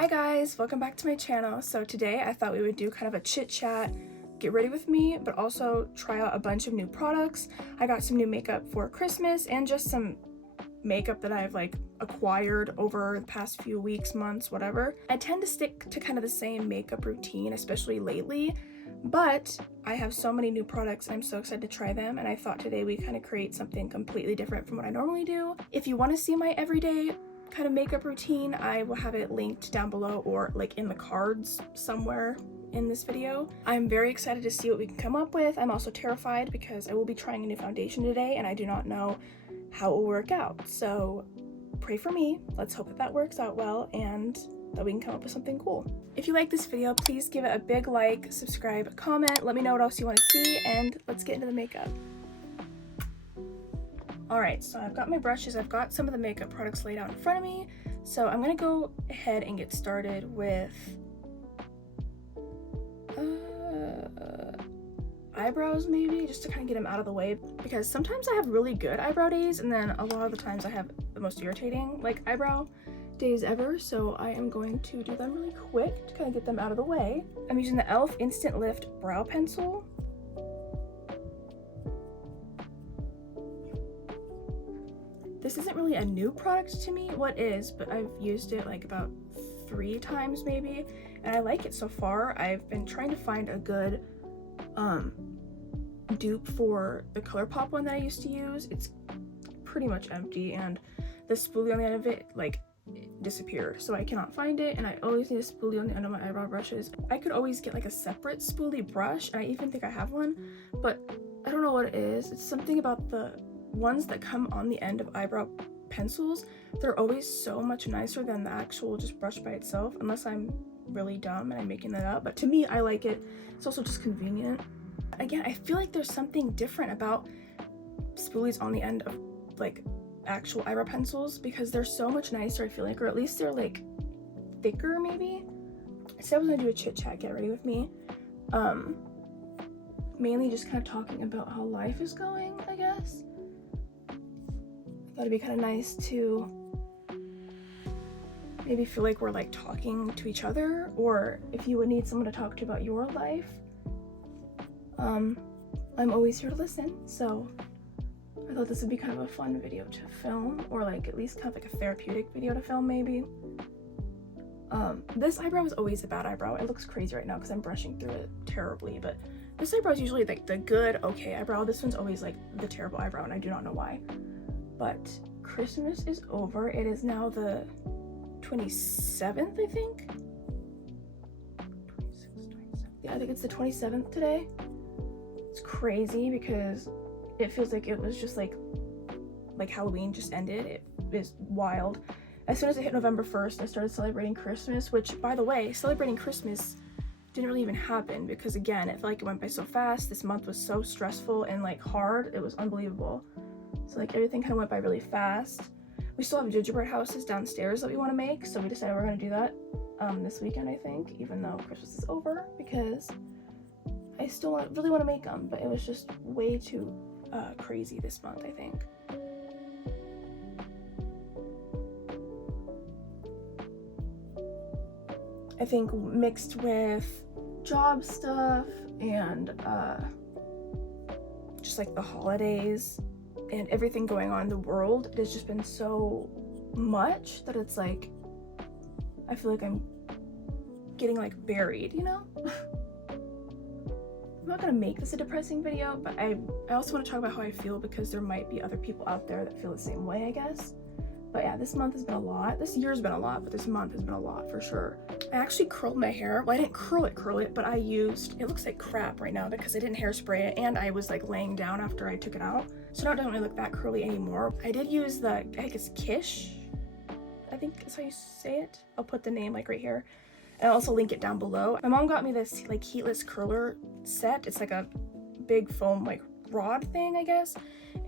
Hi guys, welcome back to my channel. So today I thought we would do kind of a chit chat, get ready with me, but also try out a bunch of new products. I got some new makeup for Christmas and just some makeup that I've like acquired over the past few weeks, months, whatever. I tend to stick to kind of the same makeup routine, especially lately, but I have so many new products and I'm so excited to try them, and I thought today we kind of create something completely different from what I normally do. If you want to see my everyday kind of makeup routine, I will have it linked down below or like in the cards somewhere in this video. I'm very excited to see what we can come up with. I'm also terrified because I will be trying a new foundation today and I do not know how it will work out. So pray for me. Let's hope that that works out well and that we can come up with something cool. If you like this video, please give it a big like, subscribe, comment, let me know what else you want to see, and let's get into the makeup. Alright, so I've got my brushes, I've got some of the makeup products laid out in front of me, so I'm gonna go ahead and get started with eyebrows maybe, just to kind of get them out of the way, because sometimes I have really good eyebrow days and then a lot of the times I have the most irritating like eyebrow days ever, so I am going to do them really quick to kind of get them out of the way. I'm using the e.l.f. Instant Lift Brow Pencil. This isn't really a new product to me, what is, but I've used it like about 3 times maybe, and I like it so far. I've been trying to find a good dupe for the ColourPop one that I used to use. It's pretty much empty and the spoolie on the end of it like disappeared, so I cannot find it, and I always need a spoolie on the end of my eyebrow brushes. I could always get like a separate spoolie brush, and I even think I have one, but I don't know what it is. It's something about the ones that come on the end of eyebrow pencils. They're always so much nicer than the actual just brush by itself, unless I'm really dumb and I'm making that up, but to me I like it. It's also just convenient. Again, I feel like there's something different about spoolies on the end of like actual eyebrow pencils because they're so much nicer, I feel like, or at least they're like thicker maybe. So I was gonna do a chit chat, get ready with me, mainly just kind of talking about how life is going, I guess. It'd be kind of nice to maybe feel like we're like talking to each other, or if you would need someone to talk to about your life, I'm always here to listen. So I thought this would be kind of a fun video to film, or like at least kind of like a therapeutic video to film maybe. This eyebrow is always a bad eyebrow. It looks crazy right now because I'm brushing through it terribly, but this eyebrow is usually like the good, okay eyebrow. This one's always like the terrible eyebrow, and I do not know why. But Christmas is over. It is now the 27th, I think. 26, 27. Yeah, I think it's the 27th today. It's crazy because it feels like it was just like Halloween just ended. It is wild. As soon as it hit November 1st, I started celebrating Christmas, which, by the way, celebrating Christmas didn't really even happen because, again, it felt like it went by so fast. This month was so stressful and like hard. It was unbelievable. So like everything kind of went by really fast. We still have gingerbread houses downstairs that we want to make, so we decided we're going to do that this weekend, I think, even though Christmas is over, because I still really want to make them, but it was just way too crazy this month, I think. I think mixed with job stuff and just like the holidays and everything going on in the world, it has just been so much that it's like I feel like I'm getting like buried, you know? I'm not gonna make this a depressing video, but I also want to talk about how I feel because there might be other people out there that feel the same way, I guess. But yeah, this month has been a lot. This year's been a lot, but this month has been a lot for sure. I actually curled my hair. Well, I didn't curl it, but I used, it looks like crap right now because I didn't hairspray it and I was like laying down after I took it out. So now it doesn't really look that curly anymore. I did use the, I think it's Kish, I think is how you say it. I'll put the name like right here. And I'll also link it down below. My mom got me this like heatless curler set. It's like a big foam like rod thing, I guess.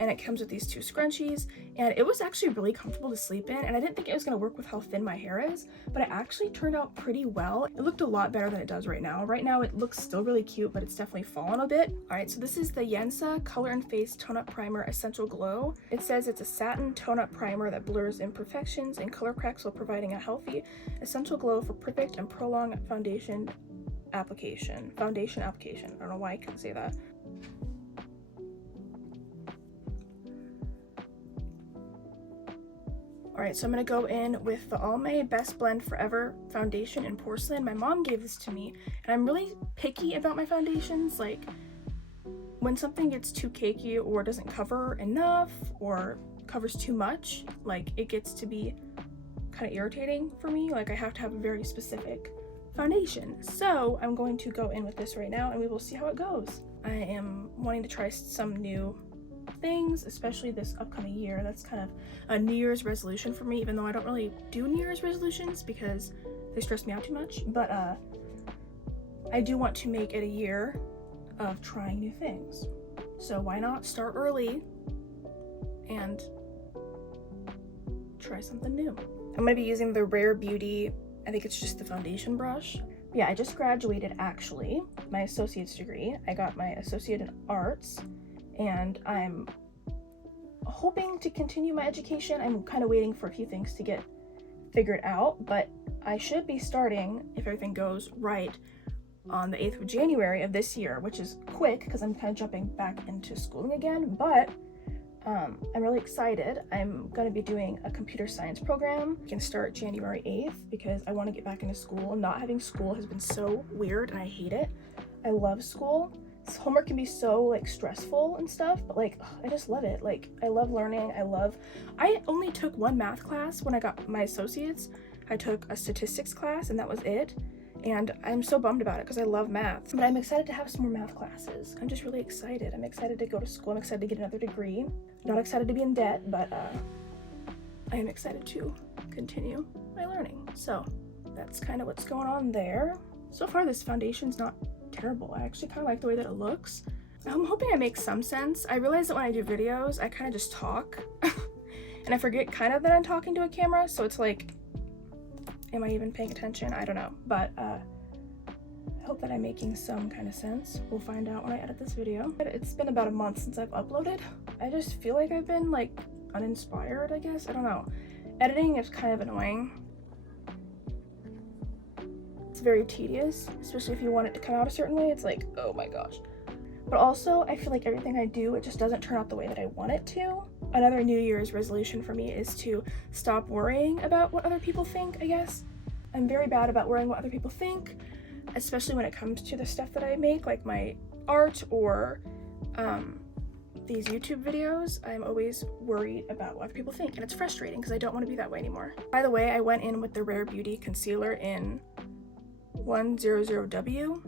and it comes with these 2 scrunchies, and it was actually really comfortable to sleep in, and I didn't think it was going to work with how thin my hair is, but it actually turned out pretty well. It looked a lot better than it does right now. Right now it looks still really cute, but it's definitely fallen a bit. Alright, so this is the Yensa Color and Face Tone Up Primer Essential Glow. It says it's a satin tone up primer that blurs imperfections and color cracks while providing a healthy, essential glow for perfect and prolonged foundation application. I don't know why I couldn't say that. Alright, so I'm going to go in with the Almay Best Blend Forever Foundation in Porcelain. My mom gave this to me, and I'm really picky about my foundations. Like, when something gets too cakey or doesn't cover enough or covers too much, like, it gets to be kind of irritating for me. Like, I have to have a very specific foundation. So I'm going to go in with this right now, and we will see how it goes. I am wanting to try some new things, especially this upcoming year. That's kind of a New Year's resolution for me, even though I don't really do New Year's resolutions because they stress me out too much. But I do want to make it a year of trying new things. So why not start early and try something new? I'm going to be using the Rare Beauty, I think it's just the foundation brush. Yeah, I just graduated actually, my associate's degree. I got my associate in arts, and I'm hoping to continue my education. I'm kind of waiting for a few things to get figured out, but I should be starting, if everything goes right, on the 8th of January of this year, which is quick because I'm kind of jumping back into schooling again, but I'm really excited. I'm going to be doing a computer science program. I can start January 8th because I want to get back into school. Not having school has been so weird and I hate it. I love school. Homework can be so like stressful and stuff, but like I just love it. Like I love learning. I only took 1 math class when I got my associates. I took a statistics class and that was it. And I'm so bummed about it because I love math. But I'm excited to have some more math classes. I'm just really excited. I'm excited to go to school. I'm excited to get another degree. Not excited to be in debt, but I am excited to continue my learning. So that's kind of what's going on there. So far this foundation's not terrible. I actually kind of like the way that it looks. I'm hoping I make some sense. I realize that when I do videos, I kind of just talk. And I forget kind of that I'm talking to a camera, so it's like, am I even paying attention? I don't know, but I hope that I'm making some kind of sense. We'll find out when I edit this video. It's been about a month since I've uploaded. I just feel like I've been like uninspired, I guess. I don't know. Editing is kind of annoying. It's very tedious, especially if you want it to come out a certain way. It's like, oh my gosh. But also, I feel like everything I do, it just doesn't turn out the way that I want it to. Another New Year's resolution for me is to stop worrying about what other people think, I guess. I'm very bad about worrying what other people think, especially when it comes to the stuff that I make, like my art or these YouTube videos. I'm always worried about what other people think, and it's frustrating because I don't want to be that way anymore. By the way, I went in with the Rare Beauty concealer in 100W.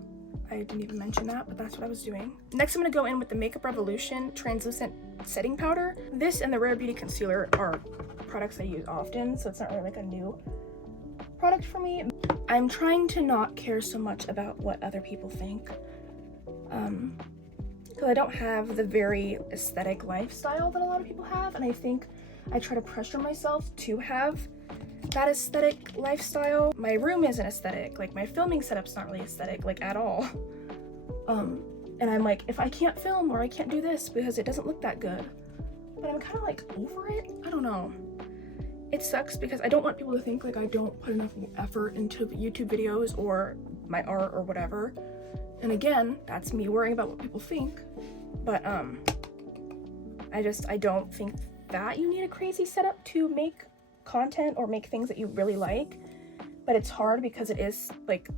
I didn't even mention that, but that's what I was doing. Next, I'm going to go in with the Makeup Revolution Translucent Setting Powder. This and the Rare Beauty Concealer are products I use often, so it's not really like a new product for me. I'm trying to not care so much about what other people think, because I don't have the very aesthetic lifestyle that a lot of people have, and I think I try to pressure myself to have that aesthetic lifestyle. My room isn't aesthetic, like my filming setup's not really aesthetic, like at all. And I'm like, if I can't film or I can't do this because it doesn't look that good, but I'm kind of like over it. I don't know. It sucks because I don't want people to think like I don't put enough effort into YouTube videos or my art or whatever. And again, that's me worrying about what people think. But I don't think that you need a crazy setup to make content or make things that you really like. But it's hard because it is like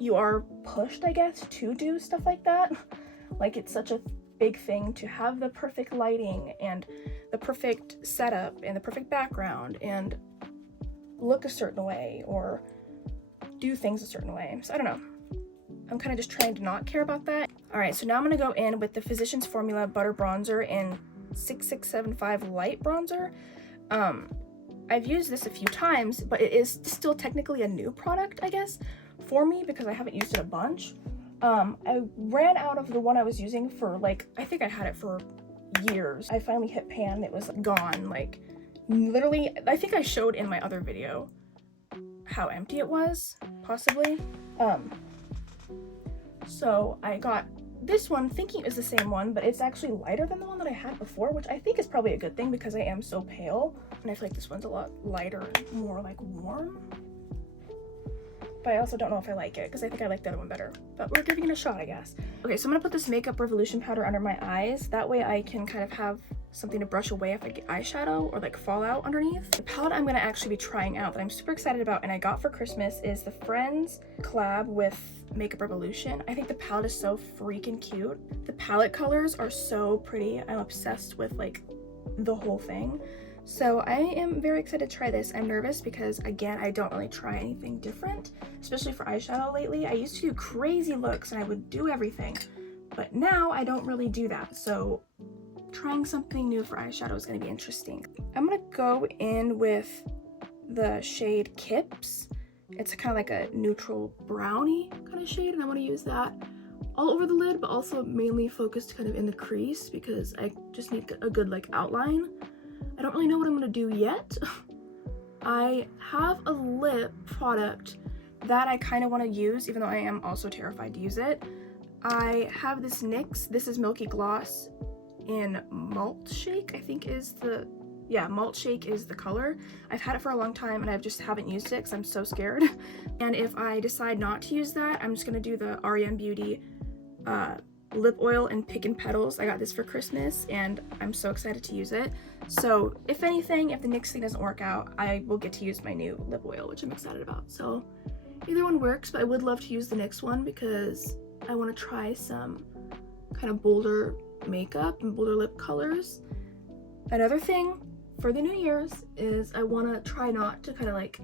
you are pushed, I guess, to do stuff like that. Like it's such a big thing to have the perfect lighting and the perfect setup and the perfect background and look a certain way or do things a certain way. So I don't know. I'm kind of just trying to not care about that. All right, so now I'm going to go in with the Physicians Formula Butter Bronzer in 6675 Light Bronzer. I've used this a few times, but it is still technically a new product, I guess, for me because I haven't used it a bunch. I ran out of the one I was using for like, I think I had it for years. I finally hit pan, it was gone, like literally. I think I showed in my other video how empty it was, possibly. So I got this one thinking it was the same one, but it's actually lighter than the one that I had before, which I think is probably a good thing because I am so pale, and I feel like this one's a lot lighter and more like warm. But I also don't know if I like it because I think I like the other one better, but we're giving it a shot, I guess. Okay, so I'm gonna put this Makeup Revolution powder under my eyes. That way I can kind of have something to brush away if I get eyeshadow or like fallout underneath. The palette I'm gonna actually be trying out that I'm super excited about and I got for Christmas is the Friends collab with Makeup Revolution. I think the palette is so freaking cute. The palette colors are so pretty. I'm obsessed with like the whole thing. So I am very excited to try this. I'm nervous because, again, I don't really try anything different, especially for eyeshadow lately. I used to do crazy looks and I would do everything, but now I don't really do that. So trying something new for eyeshadow is going to be interesting. I'm going to go in with the shade Kips. It's kind of like a neutral brownie kind of shade, and I want to use that all over the lid, but also mainly focused kind of in the crease because I just need a good like outline. I don't really know what I'm gonna do yet. I have a lip product that I kind of want to use, even though I am also terrified to use it. I have this NYX. This is Milky Gloss in Malt Shake, I think is the, yeah, Malt Shake is the color. I've had it for a long time and I just haven't used it because I'm so scared. And if I decide not to use that, I'm just gonna do the REM Beauty lip oil in Pick and Petals. I got this for Christmas and I'm so excited to use it. So if anything, if the NYX thing doesn't work out, I will get to use my new lip oil, which I'm excited about. So either one works, but I would love to use the NYX one because I want to try some kind of bolder makeup and bolder lip colors. Another thing for the New Year's is I want to try not to kind of like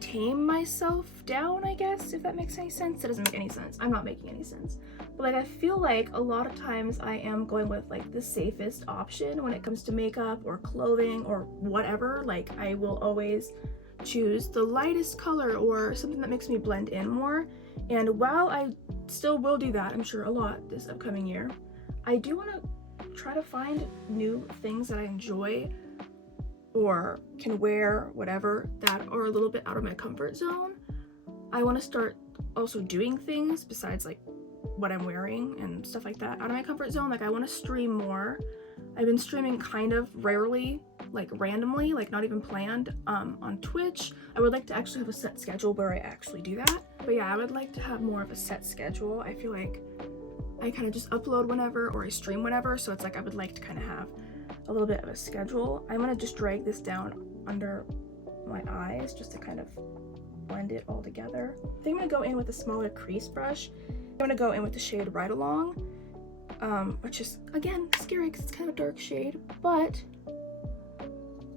tame myself down, I guess, if that makes any sense. It doesn't make any sense. I'm not making any sense. But like I feel like a lot of times I am going with like the safest option when it comes to makeup or clothing or whatever. Like I will always choose the lightest color or something that makes me blend in more. And while I still will do that, I'm sure a lot this upcoming year, I do want to try to find new things that I enjoy or can wear, whatever, that are a little bit out of my comfort zone. I want to start also doing things besides like what I'm wearing and stuff like that out of my comfort zone. Like I want to stream more. I've been streaming kind of rarely, like randomly, like not even planned, on Twitch. I would like to actually have a set schedule where I actually do that. But yeah, I would like to have more of a set schedule. I feel like I kind of just upload whenever or I stream whenever, so it's like I would like to kind of have a little bit of a schedule. I'm gonna just drag this down under my eyes just to kind of blend it all together. I think I'm gonna go in with a smaller crease brush. I'm gonna go in with the shade Right Along, which is, again, scary because it's kind of a dark shade, but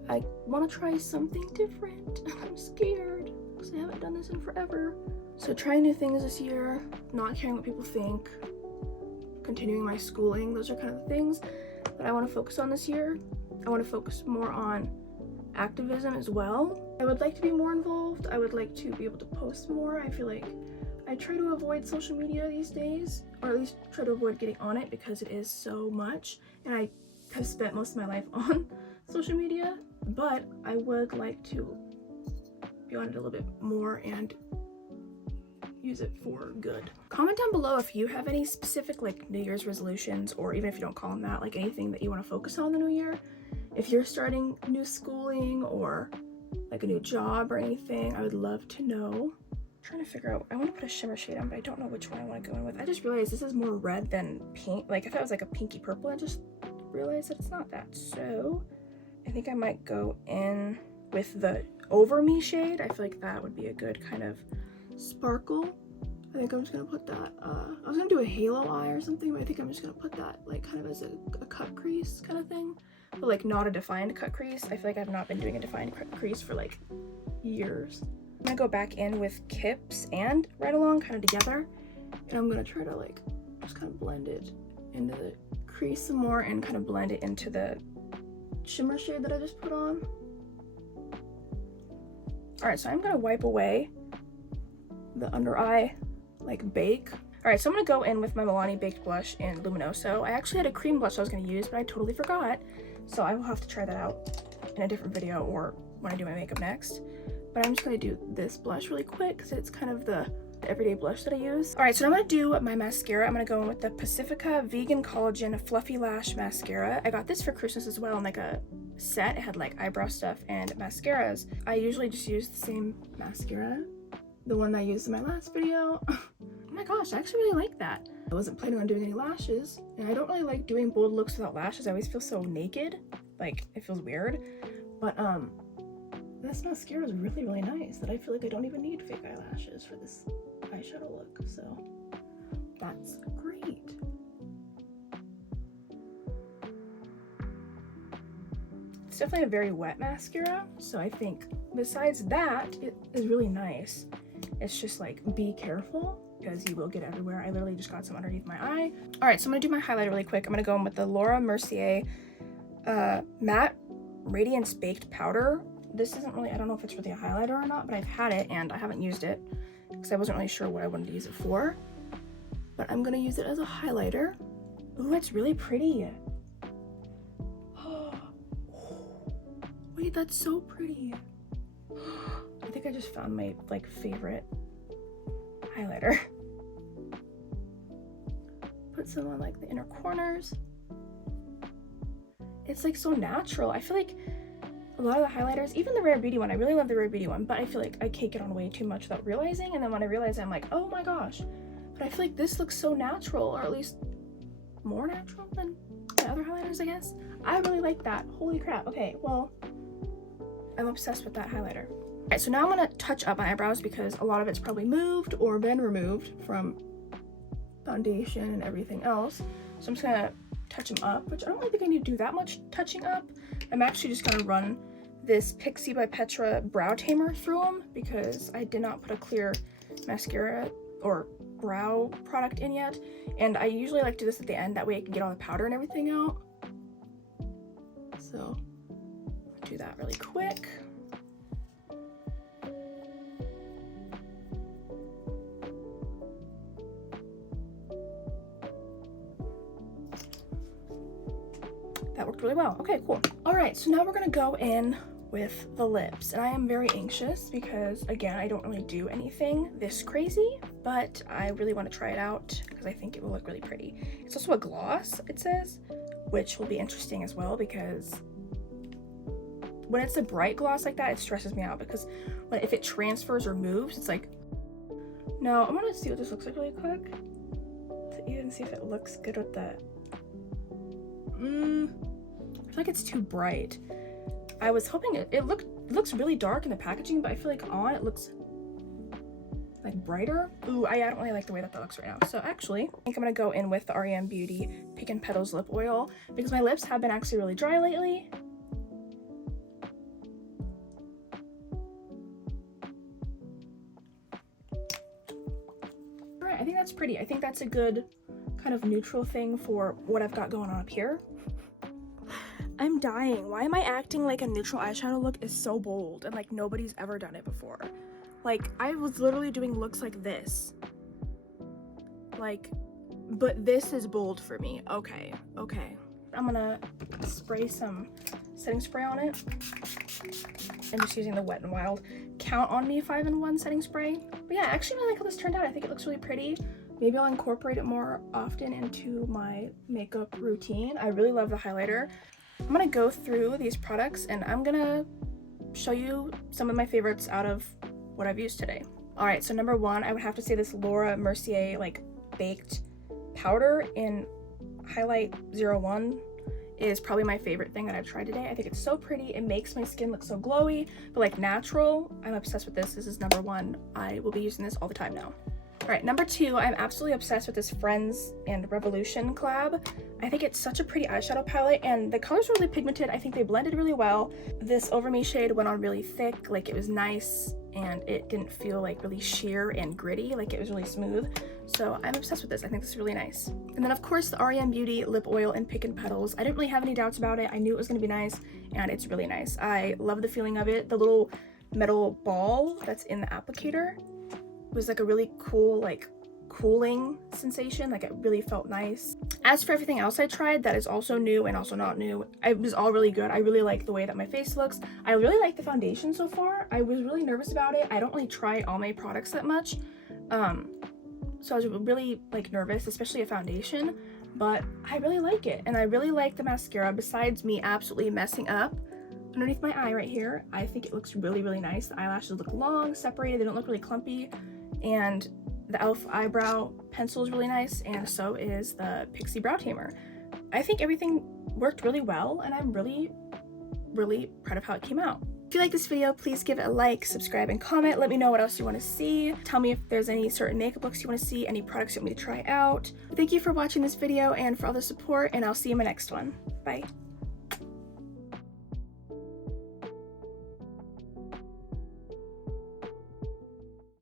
I want to try something different. I'm scared because I haven't done this in forever. So trying new things this year, not caring what people think, continuing my schooling, those are kind of the things that I want to focus on this year. I want to focus more on activism as well. I would like to be more involved. I would like to be able to post more. I feel like I try to avoid social media these days, or at least try to avoid getting on it because it is so much, and I have spent most of my life on social media, but I would like to be on it a little bit more and use it for good. Comment down below if you have any specific like New Year's resolutions, or even if you don't call them that, like anything that you want to focus on the new year. If you're starting new schooling or like a new job or anything, I would love to know. I'm trying to figure out, I want to put a shimmer shade on, but I don't know which one I want to go in with. I just realized this is more red than pink. Like I thought it was like a pinky purple. I just realized that it's not that. So I think I might go in with the Over Me shade. I feel like that would be a good kind of sparkle. I think I'm just gonna put that, I was gonna do a halo eye or something, but I think I'm just gonna put that like kind of as a cut crease kind of thing, but like not a defined cut crease. I feel like I've not been doing a defined cut crease for like years. I'm gonna go back in with Kips and Right Along kind of together, and I'm gonna try to like just kind of blend it into the crease some more and kind of blend it into the shimmer shade that I just put on. All right, so I'm gonna wipe away the under eye like bake. All Alright, so I'm going to go in with my Milani Baked Blush in Luminoso. I actually had a cream blush I was going to use, but I totally forgot. So I will have to try that out in a different video or when I do my makeup next. But I'm just going to do this blush really quick because it's kind of the everyday blush that I use. Alright, so now I'm going to do my mascara. I'm going to go in with the Pacifica Vegan Collagen Fluffy Lash Mascara. I got this for Christmas as well in like a set. It had like eyebrow stuff and mascaras. I usually just use the same mascara, the one I used in my last video. Oh my gosh, I actually really like that. I wasn't planning on doing any lashes, and I don't really like doing bold looks without lashes. I always feel so naked, like it feels weird. But this mascara is really, really nice that I feel like I don't even need fake eyelashes for this eyeshadow look, so that's great. It's definitely a very wet mascara, so I think besides that, it is really nice. It's just like, be careful because you will get everywhere. I literally just got some underneath my eye. All right, so I'm gonna do my highlighter really quick. I'm gonna go in with the Laura Mercier Matte Radiance Baked Powder. This isn't really, I don't know if it's really a highlighter or not, but I've had it and I haven't used it because I wasn't really sure what I wanted to use it for. But I'm gonna use it as a highlighter. Ooh, it's really pretty. Wait, that's so pretty. I think I just found my like favorite highlighter. Put some on like the inner corners. It's like so natural. I feel like a lot of the highlighters, even the Rare Beauty one, I really love the Rare Beauty one, but I feel like I cake it on way too much without realizing, and then when I realize I'm like, oh my gosh. But I feel like this looks so natural, or at least more natural than the other highlighters, I guess. I really like that. Holy crap. Okay, well, I'm obsessed with that highlighter. Alright, so now I'm gonna touch up my eyebrows because a lot of it's probably moved or been removed from foundation and everything else. So I'm just gonna touch them up, which I don't really think I need to do that much touching up. I'm actually just gonna run this Pixie by Petra brow tamer through them because I did not put a clear mascara or brow product in yet. And I usually like to do this at the end, that way I can get all the powder and everything out. So I'll do that really quick. That worked really well. Okay, cool. All right, so now we're gonna go in with the lips, and I am very anxious because, again, I don't really do anything this crazy, but I really want to try it out because I think it will look really pretty. It's also a gloss, it says, which will be interesting as well because when it's a bright gloss like that, it stresses me out because if it transfers or moves, it's like, no. I'm gonna see what this looks like really quick to even see if it looks good with the I feel like it's too bright. I was hoping it looks really dark in the packaging, but I feel like on it looks like brighter. Ooh, I don't really like the way that looks right now. So actually, I think I'm gonna go in with the REM Beauty Pink and Petals lip oil because my lips have been actually really dry lately. All right, I think that's pretty. I think that's a good kind of neutral thing for what I've got going on up here. I'm dying. Why am I acting like a neutral eyeshadow look is so bold and like nobody's ever done it before? Like, I was literally doing looks like this. Like, but this is bold for me. Okay, okay. I'm gonna spray some setting spray on it. I'm just using the Wet n Wild Count on Me 5-in-1 setting spray. But yeah, actually I like how this turned out. I think it looks really pretty. Maybe I'll incorporate it more often into my makeup routine. I really love the highlighter. I'm gonna go through these products and I'm gonna show you some of my favorites out of what I've used today. All right, so number one, I would have to say this Laura Mercier like baked powder in Highlight 01 is probably my favorite thing that I've tried today. I think it's so pretty. It makes my skin look so glowy, but like natural. I'm obsessed with this. This is number one. I will be using this all the time now. All right, number two, I'm absolutely obsessed with this Friends and Revolution collab. I think it's such a pretty eyeshadow palette and the colors are really pigmented. I think they blended really well. This Over Me shade went on really thick, like it was nice and it didn't feel like really sheer and gritty, like it was really smooth. So I'm obsessed with this. I think this is really nice. And then of course the REM Beauty lip oil in Pink and Petals. I didn't really have any doubts about it. I knew it was gonna be nice and it's really nice. I love the feeling of it. The little metal ball that's in the applicator was like a really cool, like cooling sensation, like it really felt nice. As for everything else I tried that is also new and also not new, it was all really good. I really like the way that my face looks. I really like the foundation so far. I was really nervous about it. I don't really try all my products that much, so I was really like nervous, especially a foundation, but I really like it. And I really like the mascara. Besides me absolutely messing up underneath my eye right here, I think it looks really, really nice. The eyelashes look long, separated, they don't look really clumpy, and the e.l.f. eyebrow pencil is really nice, and so is the Pixie Brow Tamer. I think everything worked really well, and I'm really, really proud of how it came out. If you like this video, please give it a like, subscribe, and comment. Let me know what else you want to see. Tell me if there's any certain makeup looks you want to see, any products you want me to try out. Thank you for watching this video and for all the support, and I'll see you in my next one. Bye.